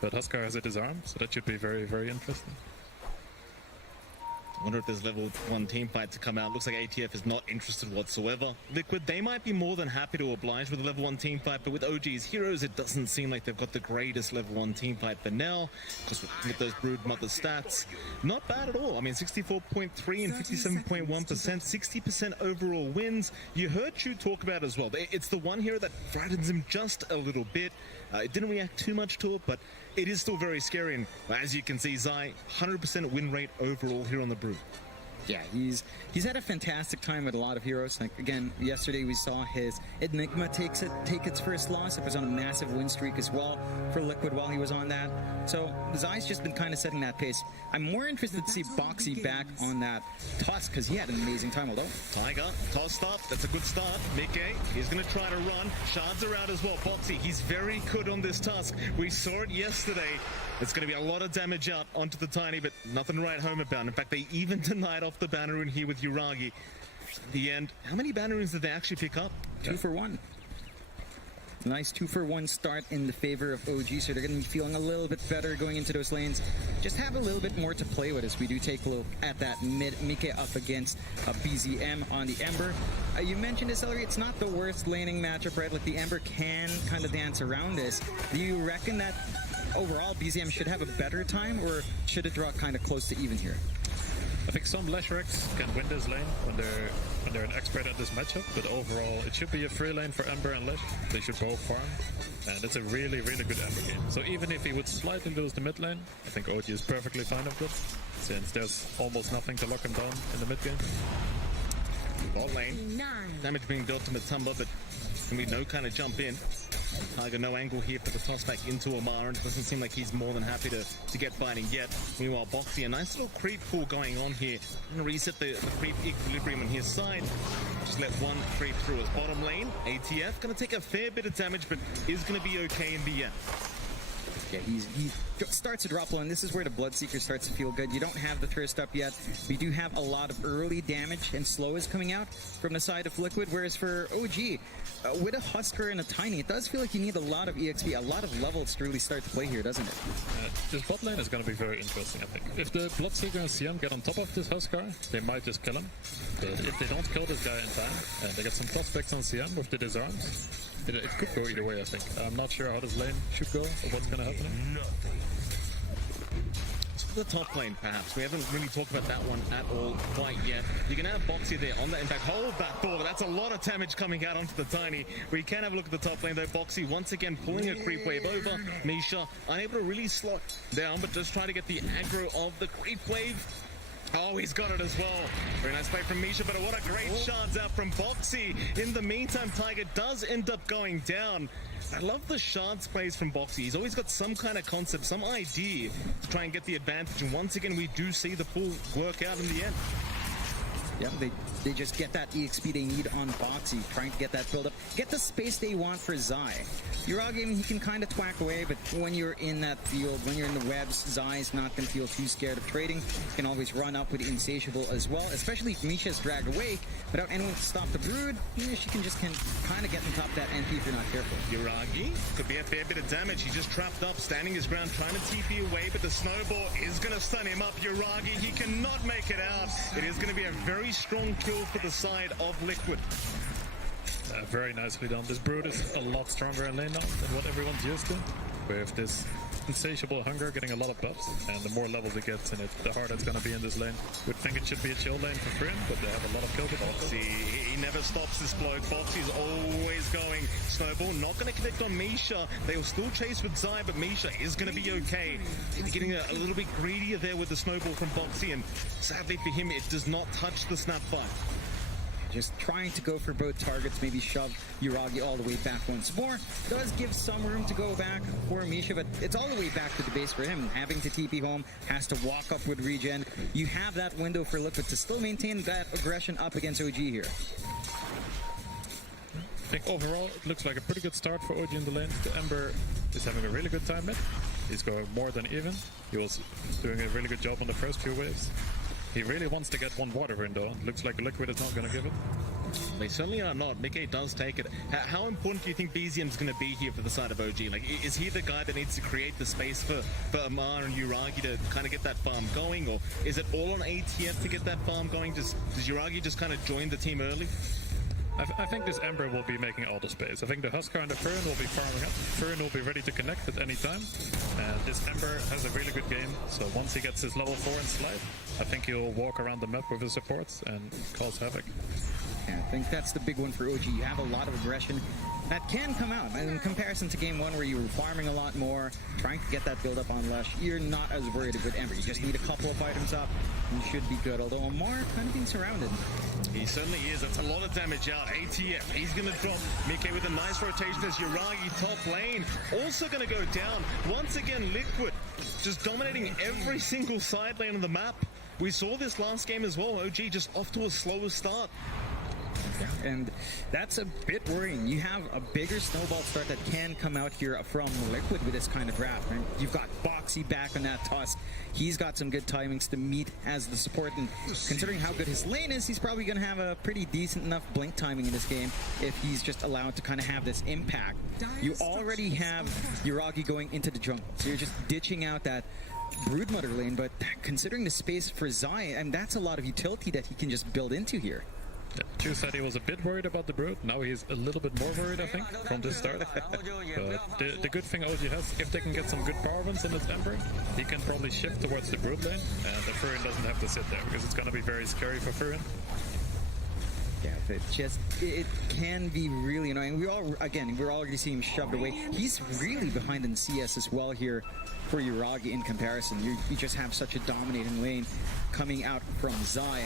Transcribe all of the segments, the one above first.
but Huskar has a disarm, so that should be very, very interesting. I wonder if there's level 1 team fight to come out. Looks like ATF is not interested whatsoever. Liquid, they might be more than happy to oblige with a level 1 team fight, but with OG's heroes, it doesn't seem like they've got the greatest level 1 team fight for now. Because with those Brood Mother stats, not bad at all. I mean, 64.3 and 57.1%, 60% overall wins. You heard Chu talk about it as well. It's the one hero that frightens him just a little bit. It didn't react too much to it, but it is still very scary. And as you can see, Zai, 100% win rate overall here on the Brood. Yeah, he's had a fantastic time with a lot of heroes. Like again, yesterday we saw his Enigma take its first loss. It was on a massive win streak as well for Liquid while he was on that. So Zai's just been kind of setting that pace. I'm more interested to see Boxy back on that Tusk because he had an amazing time. Although Tiger tossed up, that's a good start. Mickey, he's going to try to run. Shards are out as well. Boxy, he's very good on this Tusk. We saw it yesterday. It's going to be a lot of damage out onto the Tiny, but nothing to write home about. In fact, they even denied off the banner rune here with Yuragi. At the end, how many banner runes did they actually pick up? 2 for 1. Nice 2 for 1 start in the favor of OG, so they're going to be feeling a little bit better going into those lanes. Just have a little bit more to play with as we do take a look at that mid Mike up against BZM on the Ember. You mentioned this, Ellery, it's not the worst laning matchup, right? Like the Ember can kind of dance around this. Do you reckon that overall BZM should have a better time, or should it draw kind of close to even here? I think some Leshrex can win this lane when they're an expert at this matchup, but overall it should be a free lane for Ember and Lesh. They should both farm, and it's a really, really good Ember game. So even if he would slightly lose the mid lane, I think OG is perfectly fine with it, since there's almost nothing to lock him down in the mid game. Bot lane, damage being dealt to Matumba, but can be no kind of jump in. Tiger, no angle here for the toss back into Ammar, and it doesn't seem like he's more than happy to get fighting yet. Meanwhile, Boxy, a nice little creep pool going on here. Gonna reset the creep equilibrium on his side. Just let one creep through his bottom lane. ATF gonna take a fair bit of damage, but is gonna be okay in the end. Yeah, he starts to drop low, and this is where the Bloodseeker starts to feel good. You don't have the thirst up yet. We do have a lot of early damage, and slow is coming out from the side of Liquid, whereas for OG, with a Huskar and a Tiny, it does feel like you need a lot of EXP, a lot of levels to really start to play here, doesn't it? This bot lane is going to be very interesting, I think. If the Bloodseeker and CM get on top of this Huskar, they might just kill him. But if they don't kill this guy in time, and they get some prospects on CM with the disarms, it could go either way, I think. I'm not sure how this lane should go, or what's going to happen. The top lane, perhaps. We haven't really talked about that one at all quite yet. You're going to have Boxy there on that. In fact, hold that thought. That's a lot of damage coming out onto the Tiny. We can have a look at the top lane, though. Boxy once again pulling a creep wave over. Misha unable to really slot down, but just trying to get the aggro of the creep wave. Oh, he's got it as well. Very nice play from Misha, but what a great shards out from Boxy. In the meantime, Tiger does end up going down. I love the shards plays from Boxy. He's always got some kind of concept, some idea to try and get the advantage. And once again, we do see the pull work out in the end. Yeah, they just get that EXP they need on Boxy, trying to get that build up, get the space they want for Zai. Yuragi, he can kind of twack away, but when you're in that field, when you're in the webs, Zai's not going to feel too scared of trading. He can always run up with Insatiable as well, especially if Misha's dragged away without anyone to stop the Brood. She can just kind of get on top of that NP if you're not careful. Yuragi could be a fair bit of damage. He's just trapped up, standing his ground, trying to TP away, but the snowball is going to stun him up. Yuragi, he cannot make it out. It is going to be a very strong kill for the side of Liquid. Very nicely done. This Brood is a lot stronger in lane now than what everyone's used to. With this insatiable hunger getting a lot of buffs, and the more levels it gets in it, the harder it's going to be in this lane. Would think it should be a chill lane for free, but they have a lot of kill potential. Boxy, he never stops this bloke. Boxy's always going. Snowball not going to connect on Misha. They'll still chase with Zai, but Misha is going to be okay. He's getting a little bit greedier there with the snowball from Boxy, and sadly for him, it does not touch the snapbite. Just trying to go for both targets, maybe shove Yuragi all the way back once more. Does give some room to go back for Misha, but it's all the way back to the base for him. Having to TP home, has to walk up with regen. You have that window for Liquid to still maintain that aggression up against OG here. I think overall it looks like a pretty good start for OG in the lane. The Ember is having a really good time mid. He's going more than even. He was doing a really good job on the first few waves. He really wants to get one water rune though. Looks like Liquid is not going to give it. They certainly are not. Mickey does take it. How important do you think BZM's going to be here for the side of OG? Like, is he the guy that needs to create the space for Ammar and Uragi to kind of get that farm going? Or is it all on ATF to get that farm going? Does Uragi just kind of join the team early? I think this Ember will be making all the space. I think the Huskar and the Fern will be farming up. Fern will be ready to connect at any time. And this Ember has a really good game. So once he gets his level 4 in slide, I think he'll walk around the map with his supports and cause havoc. Yeah, I think that's the big one for OG. You have a lot of aggression that can come out. And in comparison to game 1 where you were farming a lot more, trying to get that build up on Lush, you're not as worried with Ember. You just need a couple of items up and you should be good. Although Ammar kind of being surrounded. He certainly is. That's a lot of damage out. ATF, he's going to drop Mickey with a nice rotation as Uragi top lane. Also going to go down. Once again, Liquid just dominating every single side lane of the map. We saw this last game as well. OG just off to a slower start. And that's a bit worrying. You have a bigger snowball start that can come out here from Liquid with this kind of draft. And you've got Boxy back on that Tusk. He's got some good timings to meet as the support. And considering how good his lane is, he's probably going to have a pretty decent enough blink timing in this game if he's just allowed to kind of have this impact. You already have Uragi going into the jungle. So you're just ditching out that Broodmother lane. But considering the space for Zai, and that's a lot of utility that he can just build into here. Chu said he was a bit worried about the Brood. Now he's a little bit more worried, I think, from this start. But the good thing OG has, if they can get some good power runs in this Ember, he can probably shift towards the Brood lane, and the Furin doesn't have to sit there, because it's going to be very scary for Furin. Yeah, it can be really annoying. We're already seeing him shoved away. He's really behind in CS as well here for Uragi in comparison. You just have such a dominating lane coming out from Zai.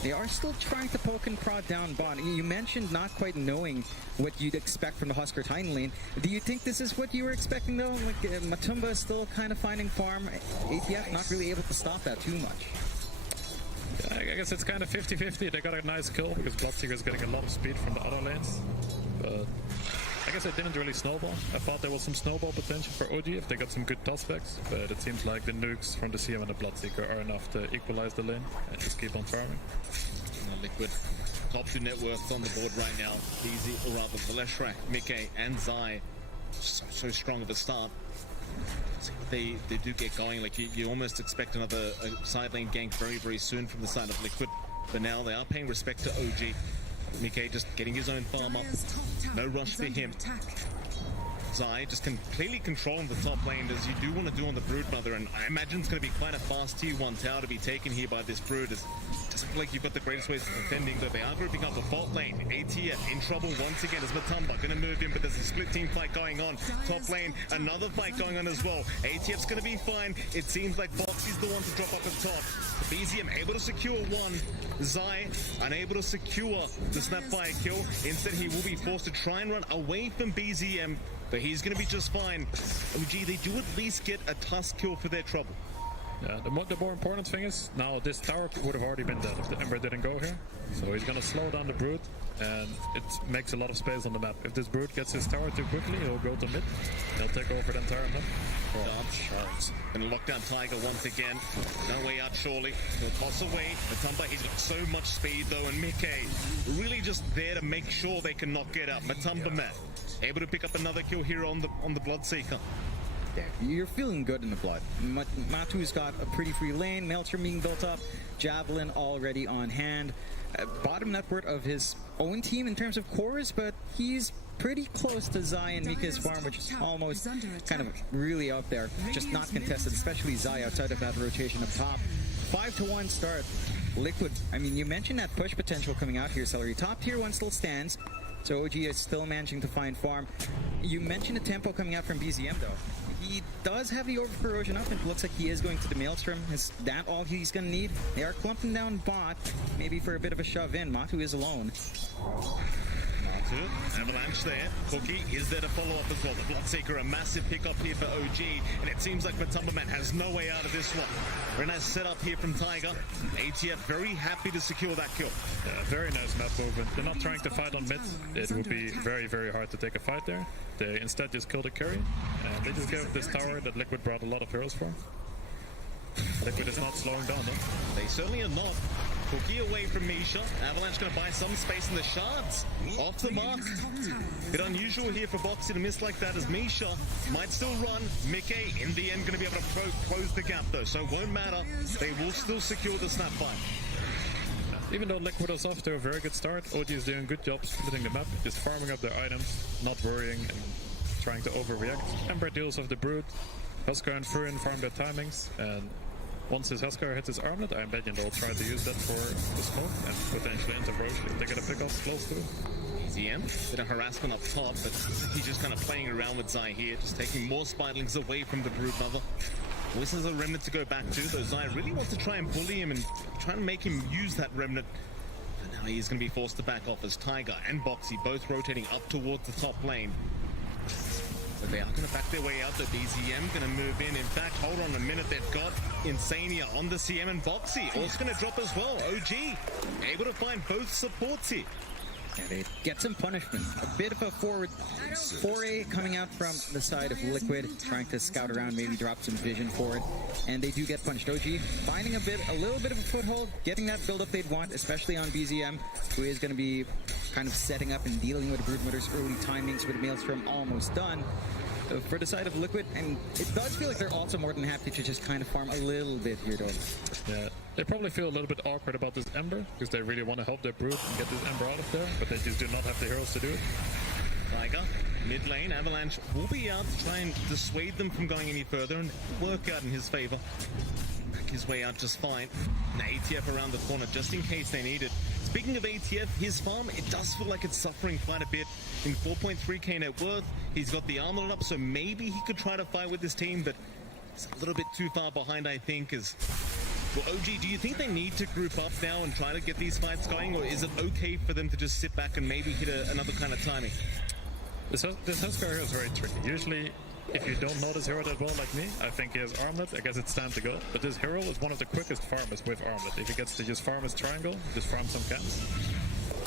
They are still trying to poke and prod down bot. You mentioned not quite knowing what you'd expect from the Huskar Titan lane. Do you think this is what you were expecting though? Like Matumba is still kind of finding farm. ATF not really able to stop that too much. I guess it's kind of 50-50. They got a nice kill because Bloodseeker is getting a lot of speed from the other lanes. But I guess it didn't really snowball. I thought there was some snowball potential for OG if they got some good toss backs, but it seems like the nukes from the CM and the Bloodseeker are enough to equalize the lane and just keep on farming. Liquid, top 2 net worth on the board right now. Easy, or rather, Valeshrak, Mickey, and Zai so strong at the start. They do get going. Like you almost expect another side lane gank very soon from the side of Liquid, but now they are paying respect to OG. Mickey just getting his own farm up. No rush for him. Zai just completely controlling the top lane as you do want to do on the Broodmother, and I imagine it's going to be quite a fast tier 1 tower to be taken here by this Brood. It doesn't feel like you've got the greatest ways of defending, though they are grouping up the fault lane. ATF in trouble once again as Matumba going to move in, but there's a split team fight going on. Top lane, another fight going on as well. ATF's going to be fine. It seems like Boxy's the one to drop up at top. BZM able to secure 1. Zai unable to secure the Snapfire kill. Instead, he will be forced to try and run away from BZM, but he's going to be just fine. OG, they do at least get a Tusk kill for their trouble. Yeah, the more important thing is, now this tower would have already been dead if the Ember didn't go here. So he's going to slow down the Brood, and it makes a lot of space on the map. If this Brood gets his tower too quickly, he'll go to mid. He'll take over the entire map. Gonna lock down Tiger once again. No way out, surely. He'll toss away. Matumba, he's got so much speed though, and Mickey really just there to make sure they can knock it out. Matumba man able to pick up another kill here on the Bloodseeker. Yeah, you're feeling good in the blood. Matu's got a pretty free lane. Maelstrom being built up. Javelin already on hand. Bottom net worth of his own team in terms of cores, but he's pretty close to Zai and Mika's farm, which is almost kind of really up there. Just not contested, especially Zai outside of that rotation up top. 5-1 start. Liquid, I mean, you mentioned that push potential coming out here, Celery. Top tier 1 still stands. So OG is still managing to find farm. You mentioned the tempo coming out from BZM though. He does have the over corrosion up, and it looks like he is going to the Maelstrom. Is that all he's going to need? They are clumping down bot, maybe for a bit of a shove in. Matu is alone. Avalanche there. Cookie is there to follow up as well. The Bloodseeker, a massive pickup here for OG, and it seems like Matumba Man has no way out of this one. Very nice setup here from Tiger. ATF very happy to secure that kill. Yeah, very nice map movement. They're not trying to fight on mid. It would be very hard to take a fight there. They instead just killed a carry, and they just gave this tower that Liquid brought a lot of heroes for. Liquid is not slowing down though. They certainly are not. Cookie away from Misha. Avalanche going to buy some space in the shards. Off the mark. Bit unusual here for Boxy to miss like that as Misha might still run. Mickey in the end going to be able to close the gap though, so it won't matter. They will still secure the snap fight. Even though Liquid is off to a very good start, OG is doing good job splitting the map, just farming up their items, not worrying and trying to overreact. Ammar deals with the Brood. Huskar and Furin farm their timings, and once his Huskar hits his armlet, I imagine they'll try to use that for the smoke and potentially into Roche if they get a pick-off close to it. ZM, bit of harassment up top, but he's just kind of playing around with Zai here, just taking more Spiderlings away from the Brood Mother. This is a remnant to go back to, though Zai really wants to try and bully him and try and make him use that remnant. But now he's going to be forced to back off as Tiger and Boxy both rotating up towards the top lane. So they are going to back their way out. The BZM going to move in. In fact, hold on a minute. They've got Insania on the CM and Boxy. Also going to drop as well. OG able to find both supports here. Yeah, they get some punishment. A bit of a forward foray coming out from the side of Liquid, trying to scout around, maybe drop some vision for it. And they do get punished. OG finding a little bit of a foothold, getting that build-up they'd want, especially on BZM, who is going to be kind of setting up and dealing with Broodmother's early timings with Maelstrom almost done. For the side of Liquid, and it does feel like they're also more than happy to just kind of farm a little bit here, though. Yeah, they probably feel a little bit awkward about this Ember, because they really want to help their Brood and get this Ember out of there, but they just do not have the heroes to do it. Tiger, mid lane, Avalanche will be out to try and dissuade them from going any further and work out in his favor. Back his way out just fine. An ATF around the corner just in case they need it. Speaking of ATF, his farm, it does feel like it's suffering quite a bit. In 4.3k net worth, he's got the armor up, so maybe he could try to fight with his team, but it's a little bit too far behind, I think. Well, OG, do you think they need to group up now and try to get these fights going, or is it okay for them to just sit back and maybe hit another kind of timing? This Huskar hero is very tricky. Usually, if you don't know this hero that well like me, I think he has armlet, I guess it's time to go. But this hero is one of the quickest farmers with armlet. If he gets to just farm his triangle, just farm some camps.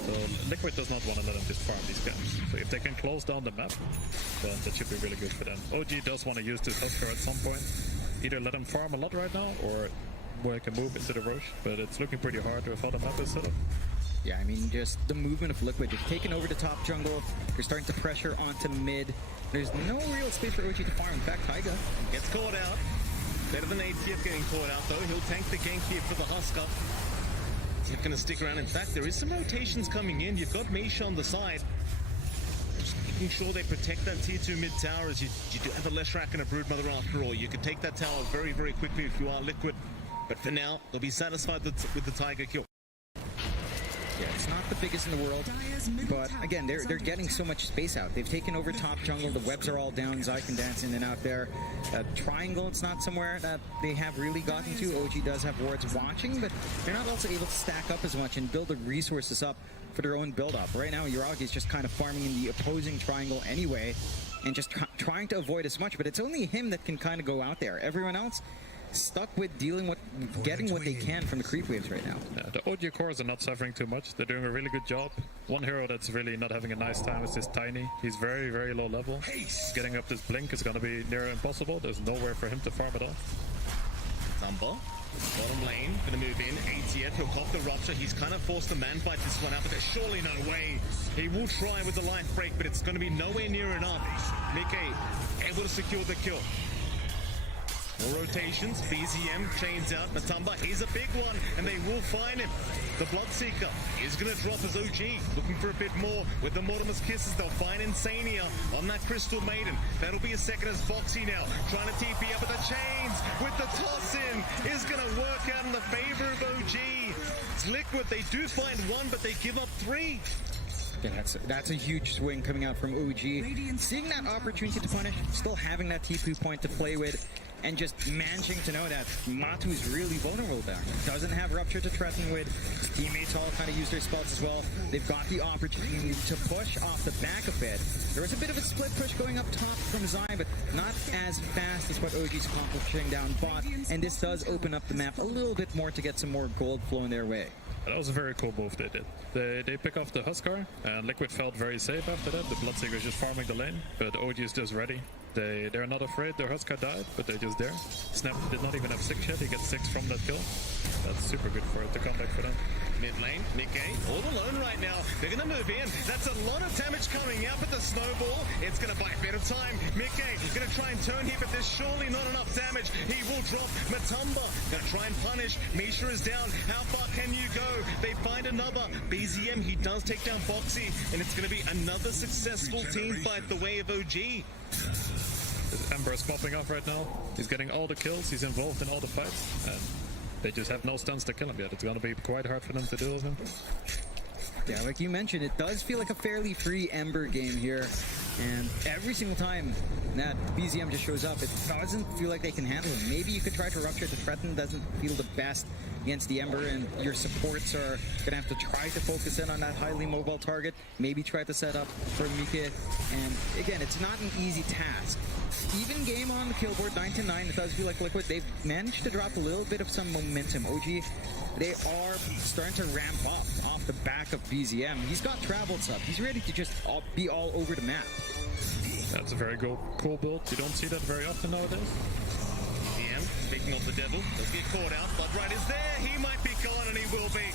So Liquid does not want to let him just farm these camps. So if they can close down the map, then that should be really good for them. OG does want to use this Huskar at some point. Either let him farm a lot right now, or where he can move into the Roche. But it's looking pretty hard with how the map is set up. Yeah, I mean, just the movement of Liquid. They've taken over the top jungle. They're starting to pressure onto mid. There's no real space for OG to farm. In fact, Taiga gets caught out. Better than ATF getting caught out, though. He'll tank the gank here for the Huskar. He's not going to stick around. In fact, there is some rotations coming in. You've got Misha on the side. Just making sure they protect that tier 2 mid tower, as you do have a Leshrac and a Broodmother after all. You could take that tower very, very quickly if you are Liquid. But for now, they'll be satisfied with the Tiger kill. Yeah, it's not the biggest in the world, but again, they're getting so much space out. They've taken over top jungle, the webs are all down, Zai can dance in and out there. Triangle, it's not somewhere that they have really gotten to. OG does have wards watching, but they're not also able to stack up as much and build the resources up for their own build-up. Right now, Yuragi's just kind of farming in the opposing triangle anyway, and just trying to avoid as much, but it's only him that can kind of go out there. Everyone else stuck with getting what they can from the creep waves right now. Yeah, the OG cores are not suffering too much. They're doing a really good job. One hero that's really not having a nice time is this Tiny. He's very, very low level. Getting up this blink is going to be near impossible. There's nowhere for him to farm at all. Zumba, bottom lane, going to move in. ATF, he'll cop the rupture. He's kind of forced to man-fight this one out, but there's surely no way. He will try with the life break, but it's going to be nowhere near enough. Mickey able to secure the kill. More rotations, BZM chains out, Matumba, he's a big one, and they will find him. The Bloodseeker is going to drop his OG, looking for a bit more. With the Mortimer's Kisses, they'll find Insania on that Crystal Maiden. That'll be a second as Boxy now, trying to TP up at the chains, with the toss-in, is going to work out in the favor of OG. It's Liquid, they do find one, but they give up 3. Yeah, that's a huge swing coming out from OG. Seeing that opportunity to punish, still having that TP point to play with, and just managing to know that Matu's really vulnerable there. Doesn't have Rupture to threaten with. His teammates all kind of use their spells as well. They've got the opportunity to push off the back of it. There was a bit of a split push going up top from Zai, but not as fast as what OG's accomplishing down bot. And this does open up the map a little bit more to get some more gold flowing their way. That was a very cool move they did. They pick off the Huskar, and Liquid felt very safe after that. The Bloodseeker is just farming the lane, but OG is just ready. They're not afraid their Huskar died, but they're just there. Snap did not even have 6 yet, he gets 6 from that kill. That's super good for the comeback for them. Mid lane, Nikkei, all alone right now. They're going to move in. That's a lot of damage coming out, but the snowball, it's going to buy a bit of time. Nikkei going to try and turn here, but there's surely not enough damage. He will drop. Matumba going to try and punish. Misha is down. How far can you go? They find another. BZM, he does take down Boxy, and it's going to be another successful team fight the way of OG. Ember is popping off right now. He's getting all the kills. He's involved in all the fights. And they just have no stuns to kill him yet. It's going to be quite hard for them to deal with him. Yeah, like you mentioned, it does feel like a fairly free Ember game here. And every single time that BZM just shows up, it doesn't feel like they can handle him. Maybe you could try to rupture the threaten, doesn't feel the best against the Ember, and your supports are going to have to try to focus in on that highly mobile target. Maybe try to set up for Mike. And again, it's not an easy task. Even game on the kill board, 9-9, it does feel like Liquid, they've managed to drop a little bit of some momentum. OG, they are starting to ramp up off the back of BZM. He's got travel stuff. He's ready to just be all over the map. That's a very cool build. You don't see that very often nowadays. BM, speaking of the devil, let's get caught out. Bloodright is there. He might be gone, and he will be.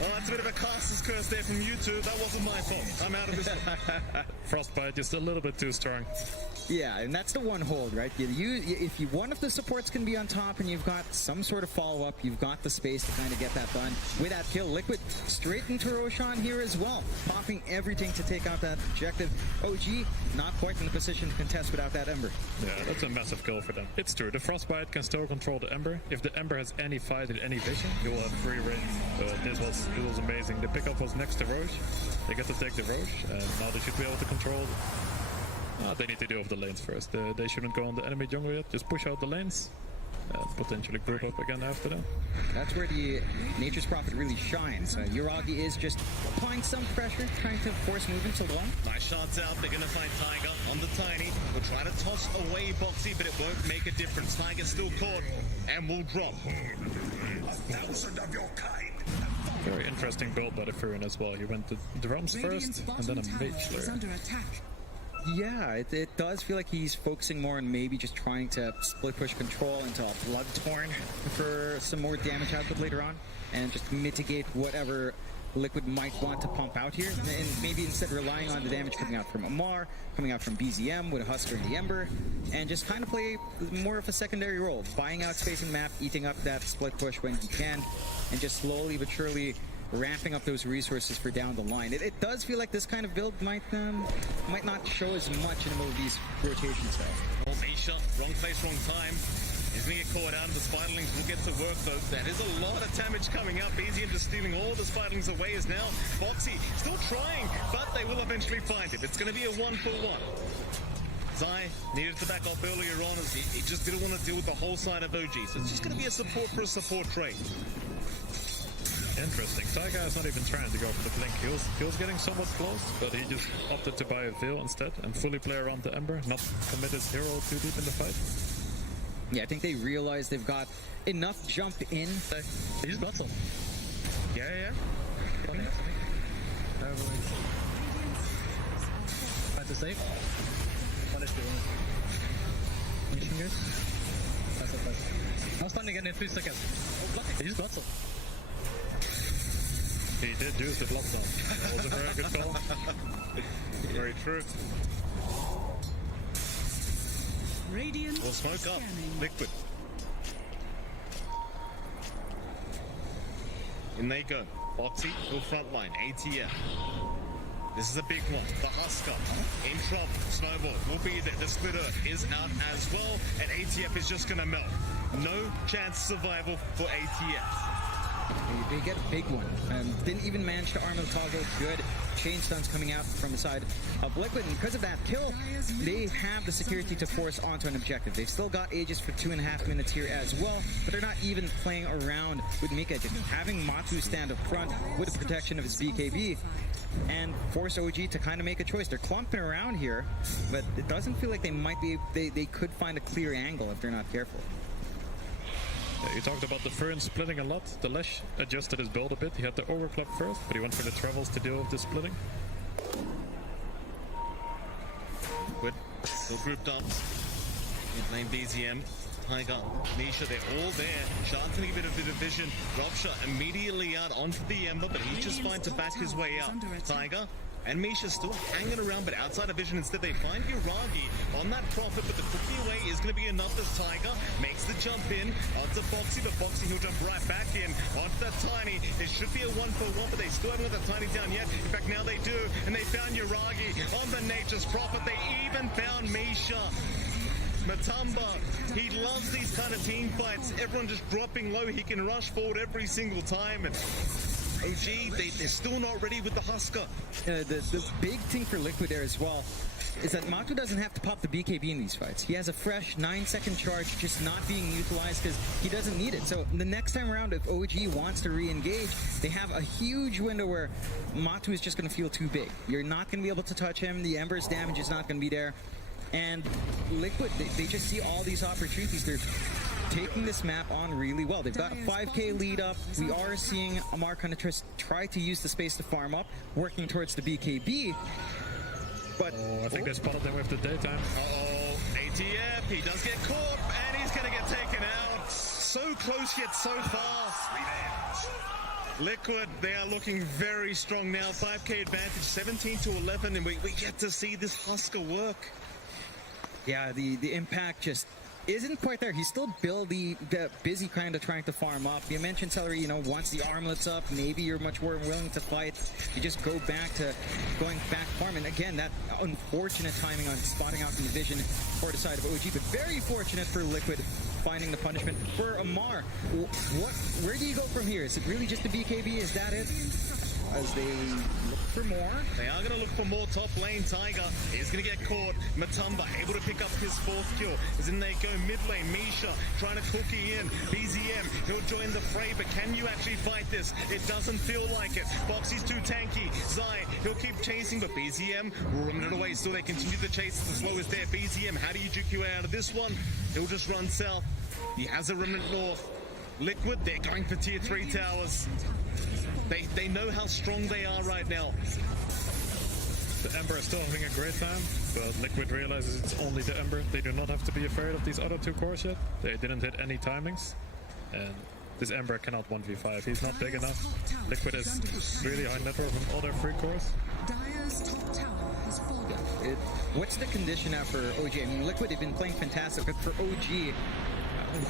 Oh, that's a bit of a caster's curse there from you two. That wasn't my fault. I'm out of this one. Frostbite just a little bit too strong. Yeah, and that's the one hold, right? If one of the supports can be on top and you've got some sort of follow-up, you've got the space to kind of get that done. With that kill, Liquid straight into Roshan here as well, popping everything to take out that objective. OG not quite in the position to contest without that Ember. Yeah, that's a massive kill for them. It's true, the Frostbite can still control the Ember. If the Ember has any fight and any vision, he will have free reign. It was amazing. The pickup was next to Roche. They get to take the Roche, and now they should be able to control it. They need to deal with the lanes first. They shouldn't go on the enemy jungle yet. Just push out the lanes and potentially group up again after that. That's where the Nature's Prophet really shines. Uragi is just applying some pressure, trying to force movements along. Nice shots out. They're going to find Tiger on the Tiny. We'll try to toss away Boxy, but it won't make a difference. Tiger's still caught and will drop. 1,000 of your kind. Very interesting build by the Furin as well. He went to drums first and then a mage there. Yeah, it does feel like he's focusing more on maybe just trying to split push control into a Bloodtorn for some more damage output later on, and just mitigate whatever Liquid might want to pump out here, and maybe instead relying on the damage coming out from Ammar, coming out from BZM with a Huskar and the Ember, and just kind of play more of a secondary role, buying out space in the map, eating up that split push when he can, and just slowly but surely ramping up those resources for down the line. It does feel like this kind of build might not show as much in the middle of these rotations though. Oh, Misha, wrong place, wrong time. He's going to get caught out, and the Spiderlings will get to work though. That is a lot of damage coming out. BZM just stealing all the Spiderlings away is now Boxy still trying, but they will eventually find him. It's going to be a 1-for-1. Zai needed to back up earlier on as he just didn't want to deal with the whole side of OG. So it's just going to be a support for a support trade. Interesting. Taiga is not even trying to go for the blink. He was getting somewhat close, but he just opted to buy a Veil instead and fully play around the Ember, not commit his hero too deep in the fight. Yeah, I think they realize they've got enough jump in. He just got some. Yeah. Okay. Try to save. What is doing? Mission guys. Pass. Now standing again in 3 seconds. Oh, block it. He just got some. He did use the lockdown. That was a very good call. Very true. We'll smoke up. Liquid. In they go. Boxy will front line. ATF. This is a big one. The Huskar in trouble. Snowball will be there. The Splitter is out as well. And ATF is just going to melt. No chance of survival for ATF. They get a big one. Didn't even manage to arm the toggle. Good chain stuns coming out from the side of Liquid. And because of that kill, they have the security to force onto an objective. They've still got Aegis for 2.5 minutes here as well, but they're not even playing around with Mika. Just having Matu stand up front with the protection of his BKB and force OG to kind of make a choice. They're clumping around here, but it doesn't feel like they might be. They could find a clear angle if they're not careful. Yeah, you talked about the Furin splitting a lot. The Lesh adjusted his build a bit. He had the overclock first, but he went for the travels to deal with the splitting. Good. Still grouped up. Mid lane BZM, Tiger, Misha, they're all there. Shard's gonna give it a bit of vision. Robsha immediately out onto the Ember, but he just finds to back his way out. Tiger and Misha still hanging around, but outside of vision. Instead, they find Uragi on that Prophet, but the cookie away is going to be enough as Tiger makes the jump in onto Foxy, but Foxy, he'll jump right back in onto that Tiny. It should be a 1-for-1, but they still haven't got the Tiny down yet. In fact, now they do, and they found Uragi on the Nature's Prophet. They even found Misha. Matamba, he loves these kind of team fights. Everyone just dropping low. He can rush forward every single time. And OG, they're still not ready with the Huskar. The big thing for Liquid there as well is that Matu doesn't have to pop the BKB in these fights. He has a fresh 9-second charge just not being utilized because he doesn't need it. So the next time around, if OG wants to re-engage, they have a huge window where Matu is just going to feel too big. You're not going to be able to touch him. The Ember's damage is not going to be there. And Liquid, they just see all these opportunities. They're taking this map on really well. They've got a 5k lead up. We are seeing Ammar kind of try to use the space to farm up, working towards the BKB. But I think they spotted them with the daytime. Uh-oh, ATF, he does get caught, and he's going to get taken out. So close yet so far. Liquid, they are looking very strong now. 5k advantage, 17 to 11, and we get to see this Huskar work. Yeah, the impact just isn't quite there. He's still busy kind of trying to farm up. You mentioned Celery, once the armlet's up, maybe you're much more willing to fight. You just go back to going back farm. And again, that unfortunate timing on spotting out from the vision for the side of OG, but very fortunate for Liquid finding the punishment. For Ammar, where do you go from here? Is it really just the BKB? Is that it? As they look for more. They are going to look for more top lane. Tiger is going to get caught. Matamba able to pick up his 4th kill. As in they go mid lane. Misha trying to cookie in. BZM, he'll join the fray, but can you actually fight this? It doesn't feel like it. Foxy's too tanky. Zai, he'll keep chasing, but BZM will run it away. Still, they continue to chase. The slow is there. BZM, how do you juke your way out of this one? He'll just run south. He has a remnant north. Liquid, they're going for tier 3 towers. They know how strong they are right now. The Ember is still having a great time, but Liquid realizes it's only the Ember. They do not have to be afraid of these other 2 cores yet. They didn't hit any timings, and this Ember cannot 1v5. He's not big enough. Liquid is really high net worth with all their 3 cores. Dire's top tower has fallen. What's the condition now for OG? I mean, Liquid have been playing fantastic, but for OG,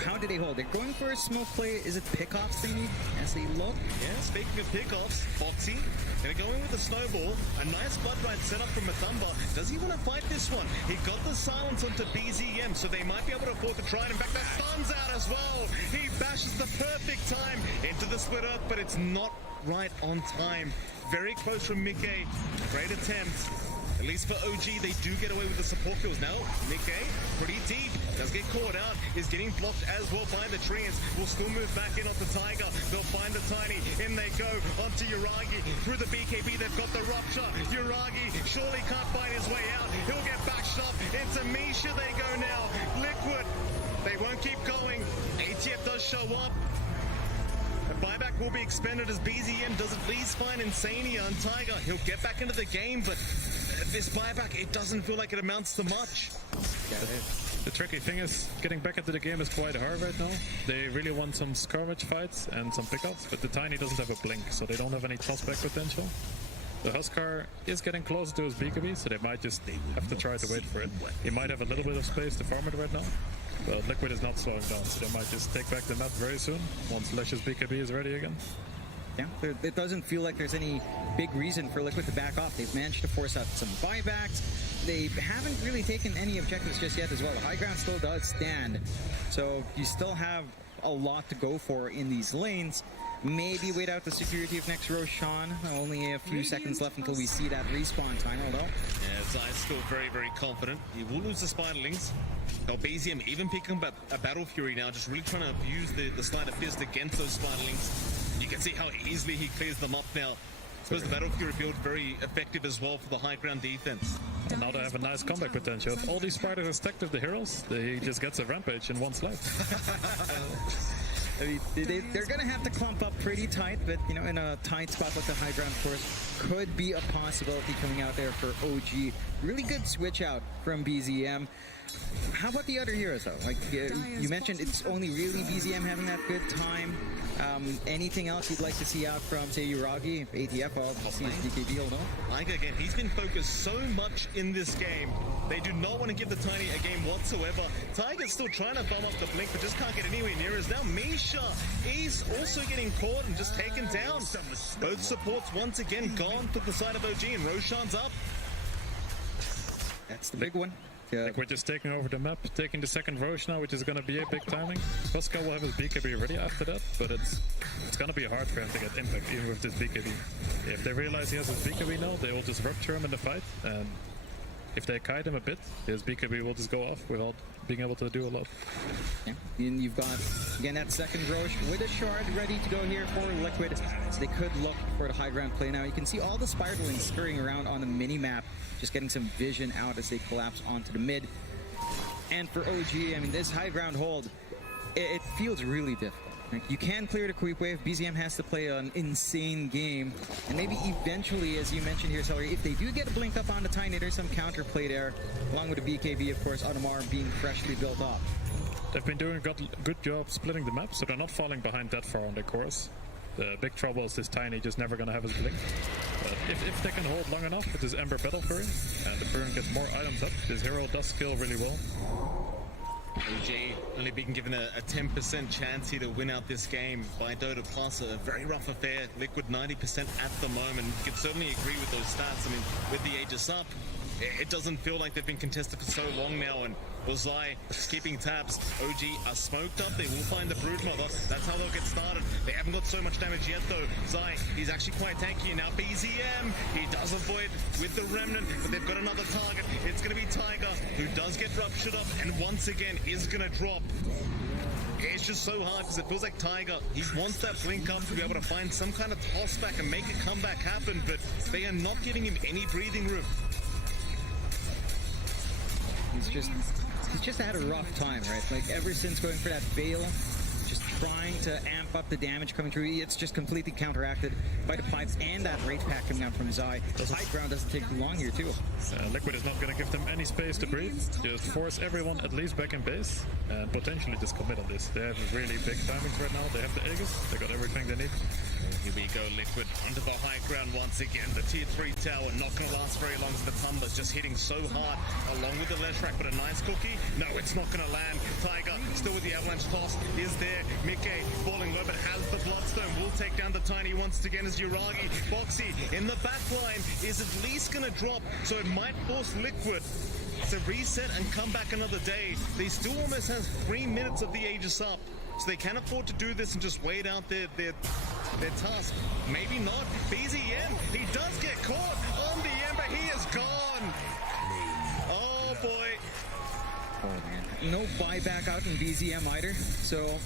how do they hold? They're going for a smoke play. Is it pickoffs they need as they look? Yeah, speaking of pickoffs, Foxy gonna go in with a snowball. A nice blood ride set up from Matamba. Does he want to fight this one? He got the silence onto BZM, so they might be able to afford to try it. In fact, that stun's out as well. He bashes the perfect time into the split earth, but it's not right on time. Very close from Mickey. Great attempt. At least for OG, they do get away with the support kills. Now, Mickey, pretty deep, does get caught out, is getting blocked as well by the treants. Will still move back in onto Tiger. They'll find the Tiny. In they go onto Uragi. Through the BKB, they've got the Rupture. Uragi surely can't find his way out. He'll get backed up. Into Misha they go now. Liquid, they won't keep going. ATF does show up. A buyback will be expended as BZM does at least find Insania and Tiger. He'll get back into the game, but this buyback, it doesn't feel like it amounts to much. The tricky thing is, getting back into the game is quite hard right now. They really want some skirmish fights and some pickups, but the Tiny doesn't have a blink, so they don't have any tossback potential. The Huskar is getting closer to his BKB, so they might just have to try to wait for it. He might have a little bit of space to farm it right now, but Liquid is not slowing down, so they might just take back the map very soon, once Lesh's BKB is ready again. Yeah, it doesn't feel like there's any big reason for Liquid to back off. They've managed to force out some buybacks. They haven't really taken any objectives just yet as well. The high ground still does stand. So you still have a lot to go for in these lanes. Maybe wait out the security of next Roshan. Only a few seconds left until we see that respawn time, although. Yeah, Zai's still very, very confident. He will lose the Spiderlings. BZM even picking up a Battle Fury now, just really trying to abuse the Sleight of Fist against those Spiderlings. You can see how easily he clears them up now. I suppose the Battle Fury build very effective as well for the high ground defense. And now they have a nice comeback potential. If all these spiders are stacked with the heroes, they just gets a rampage in one slide. I mean, they're going to have to clump up pretty tight, but, in a tight spot like the high ground, of course, could be a possibility coming out there for OG. Really good switch out from BZM. How about the other heroes though? Like you mentioned, it's only really BZM having that good time. Anything else you'd like to see out from, say, Uragi? ATF, obviously, BKB, no? Like again, he's been focused so much in this game. They do not want to give the Tiny a game whatsoever. Tiger's still trying to bomb up the Blink, but just can't get anywhere near us. Now Misha is also getting caught and just taken down. Both supports once again gone to the side of OG, and Roshan's up. That's the big one. Like we're just taking over the map, taking the second Roche now, which is going to be a big timing. Huskar will have his BKB ready after that, but it's going to be hard for him to get impact even with this BKB. If they realize he has his BKB now, they will just rupture him in the fight, and if they kite him a bit, his BKB will just go off without being able to do a lot. Yeah. And you've got, again, that second Roche with a shard ready to go here for Liquid. They could look for the high ground play now. You can see all the spiraling scurrying around on the mini-map, just getting some vision out as they collapse onto the mid. And for OG, I mean, this high ground hold, it feels really difficult. Like, you can clear the creep wave. BZM has to play an insane game. And maybe eventually, as you mentioned here, Celery, if they do get a blink up on the Tiny, there's some counterplay there, along with the BKB, of course, Ammar being freshly built up. They've been doing a good job splitting the map, so they're not falling behind that far on their course. The big trouble is this Tiny just never going to have his blink. But if they can hold long enough with this Ember Battle Fury, and the Fury gets more items up, this hero does skill really well. OG only being given a 10% chance here to win out this game by Dota Plus. A very rough affair. Liquid 90% at the moment. You can certainly agree with those stats. I mean, with the Aegis up, it doesn't feel like they've been contested for so long now, and Ozai just keeping tabs. OG are smoked up. They will find the Broodmother. That's how they'll get started. They haven't got so much damage yet, though. Zai, he's actually quite tanky. And now BZM, he does avoid with the Remnant, but they've got another target. It's going to be Tiger, who does get ruptured up, and once again is going to drop. It's just so hard because it feels like Tiger, he wants that blink up to be able to find some kind of toss back and make a comeback happen, but they are not giving him any breathing room. He's just had a rough time, right? Like, ever since going for that Veil, just trying to amp up the damage coming through, it's just completely counteracted by the pipes and that rage pack coming out from Zai. High ground doesn't take too long here, too. Liquid is not going to give them any space to breathe. Just force everyone at least back in base, and potentially just commit on this. They have really big timings right now. They have the Aegis. They got everything they need. Here we go, Liquid onto the high ground once again. The tier 3 tower not going to last very long. So the Tumblr's just hitting so hard along with the Leshrac, but a nice cookie. No, it's not going to land. Tiger still with the avalanche toss is there. Mickey falling low, but has the Bloodstone. Will take down the Tiny once again as Uragi. Boxy in the back line is at least going to drop, so it might force Liquid to reset and come back another day. They still almost have 3 minutes of the Aegis up, so they can afford to do this and just wait out their task. Maybe not. BZM, he does get caught on the Ember. He is gone. Oh boy. Oh man. No buyback out in BZM either, so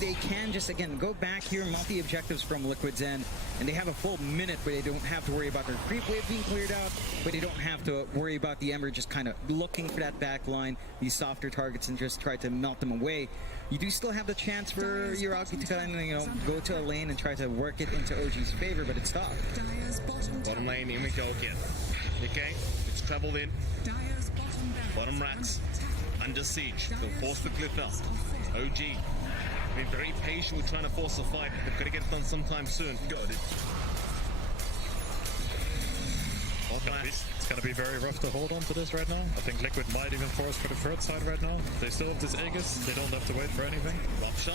they can just, again, go back here, multi-objectives from Liquid's end, and they have a full minute where they don't have to worry about their creep wave being cleared out, but they don't have to worry about the Ember just kind of looking for that back line, these softer targets, and just try to melt them away. You do still have the chance for Uragi to kind of, go to a lane and try to work it into OG's favor, but it's tough. Bottom lane, in we go again. Okay, it's traveled in. Bottom racks, under siege. They'll force the cliff out. OG, been very patient with trying to force a fight. They've got to get it done sometime soon. Got it. It's going to be very rough to hold on to this right now. I think Liquid might even force for the third side right now. They still have this Aegis. They don't have to wait for anything. Rupture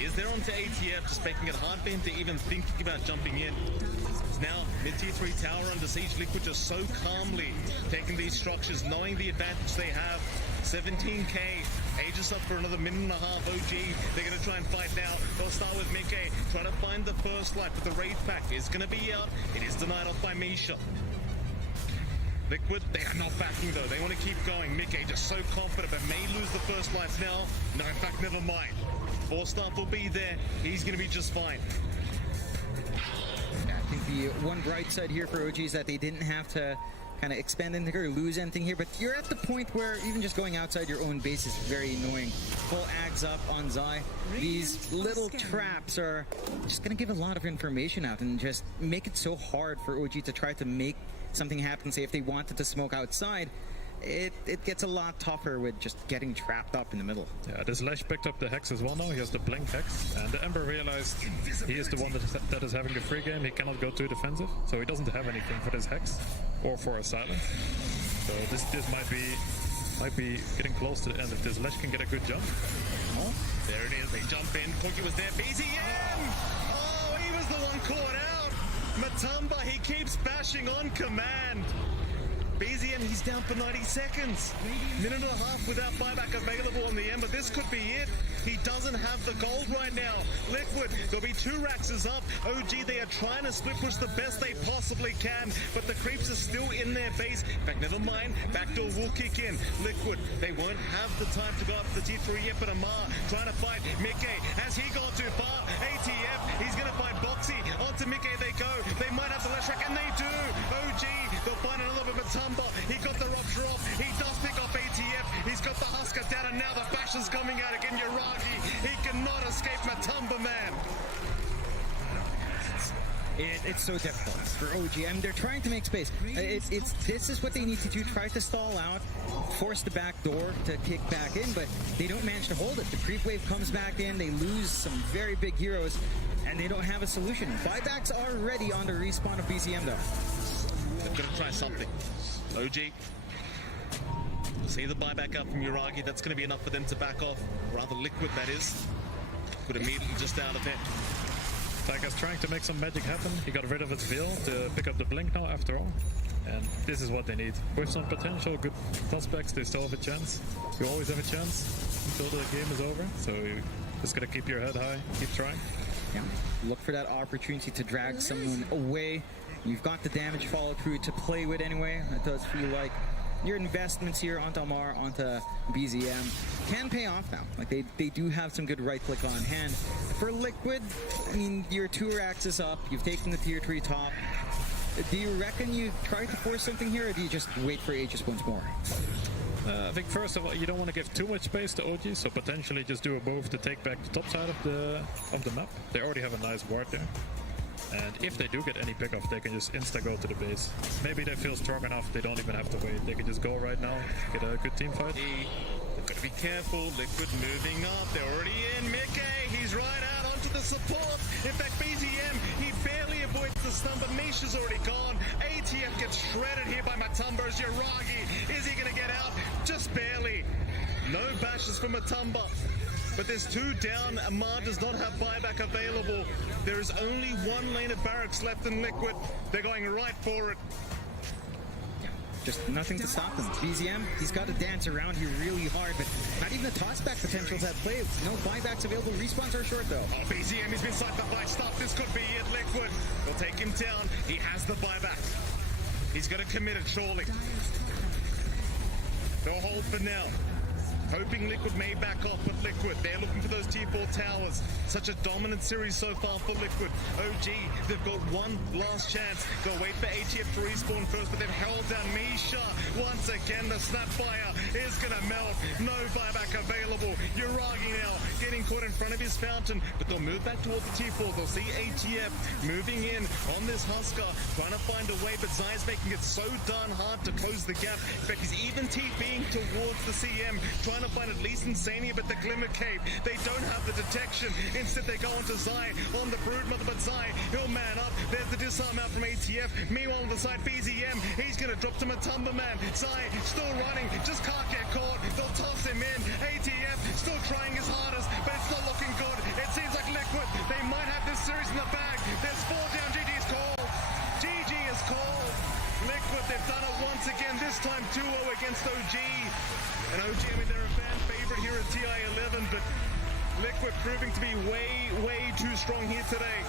is there onto ATF, just making it hard for him to even think about jumping in. It's now mid-tier 3 tower under siege. Liquid just so calmly taking these structures, knowing the advantage they have. 17k, Aegis up for another minute and a half. OG, they're going to try and fight now. They'll start with Mickey, try to find the first light, but the raid pack is going to be out. It is denied off by Misha. Liquid, they are not backing though. They want to keep going. Mickey just so confident, but may lose the first lights now. No, in fact, never mind. 4-star will be there. He's going to be just fine. Yeah, I think the one bright side here for OG is that they didn't have to kind of expend anything or lose anything here, but you're at the point where even just going outside your own base is very annoying. Full ags up on Zai. These little traps are just going to give a lot of information out and just make it so hard for OG to try to make something happen. Say if they wanted to smoke outside, it gets a lot tougher with just getting trapped up in the middle. Yeah, this Lesh picked up the Hex as well now. He has the Blink Hex. And the Ember realized he is the one that is having the free game. He cannot go too defensive. So he doesn't have anything for this Hex or for a silence. So this might be getting close to the end if this Lesh can get a good jump. Oh, there it is. They jump in. Cookie was there. BZM! Oh, he was the one caught out. Matamba, he keeps bashing on command. BZM, he's down for 90 seconds. Minute and a half without buyback available on the Ember. This could be it. He doesn't have the gold right now. Liquid, there'll be 2 Raxes up. OG, they are trying to split push the best they possibly can, but the creeps are still in their base. In fact, never mind. Backdoor will kick in. Liquid, they won't have the time to go up to the T3 yet, but Ammar trying to fight Mickey. Has he gone too far? ATF, he's going to fight Boxy. Onto Mickey they go. They might have the left track, and they do. OG, they'll find another bit of Matamba. He got the rupture off. He does pick up ATF. He's got the Huskar down, and now the bash is coming out again. Uragi, he cannot escape Matamba, man. It's so difficult for OG. I mean, they're trying to make space. This is what they need to do. Try to stall out, force the back door to kick back in, but they don't manage to hold it. The creep wave comes back in. They lose some very big heroes, and they don't have a solution. Buybacks are ready on the respawn of BCM, though. They're going to try something. OG. See the buyback up from Uragi. That's going to be enough for them to back off. Rather Liquid, that is. Could immediately just out of it. Tyga's trying to make some magic happen. He got rid of his veil to pick up the Blink now after all. And this is what they need. With some potential, good prospects, they still have a chance. You always have a chance until the game is over. So you just gotta keep your head high, keep trying. Yeah. Look for that opportunity to drag someone away. You've got the damage follow through to play with anyway. It does feel like your investments here onto Ammar, onto BZM can pay off now. Like they do have some good right click on hand. For Liquid, I mean, your 2 racks is up. You've taken the tier 3 top. Do you reckon you try to force something here, or do you just wait for Aegis once more? I think first of all, you don't want to give too much space to OG, so potentially just do a move to take back the top side of the map. They already have a nice ward there. And if they do get any pickoff, they can just insta-go to the base. Maybe they feel strong enough, they don't even have to wait. They can just go right now, get a good team fight. They've got to be careful. Liquid moving up. They're already in. Mickey, he's right out onto the support. In fact, BZM, he barely avoids the stun, but Misha's already gone. ATF gets shredded here by Matamba. Uragi, is he going to get out? Just barely. No bashes for Matamba. But there's 2 down. Ammar does not have buyback available. There is only 1 lane of barracks left in Liquid. They're going right for it. Yeah, just nothing to stop them. BZM, he's got to dance around here really hard, but not even the tossback potential's at play. No buybacks available. Respawns are short, though. Oh, BZM has been psyched up by stuff. This could be it. Liquid will take him down. He has the buyback. He's going to commit it, surely. They'll hold for now. Hoping Liquid may back off, but Liquid, they're looking for those T4 towers. Such a dominant series so far for Liquid. OG, they've got one last chance. They'll wait for ATF to respawn first, but they've held down Misha. Once again, the Snapfire is going to melt. No buyback available. Uragi now getting caught in front of his fountain, but they'll move back towards the T4. They'll see ATF moving in on this Huskar, trying to find a way, but Zai's making it so darn hard to close the gap. In fact, he's even TPing towards the CM, trying to find at least Insania, but the Glimmer Cape, they don't have the detection. Instead, they go onto Zai on the Broodmother, but Zai, he'll man up. There's the disarm out from ATF. Meanwhile, on the side, BZM, he's going to drop to Matamba, man. Zai still running, just can't get caught. They'll toss him in. ATF still trying his hardest, but it's not looking good. It seems like Liquid, they might have this series in the bag. There's 4 down. GG's called. GG is called. Liquid, they've done it once again, this time 2-0 against OG. And OG, I mean, they're a fan favorite here at TI 11, but Liquid proving to be way, way too strong here today.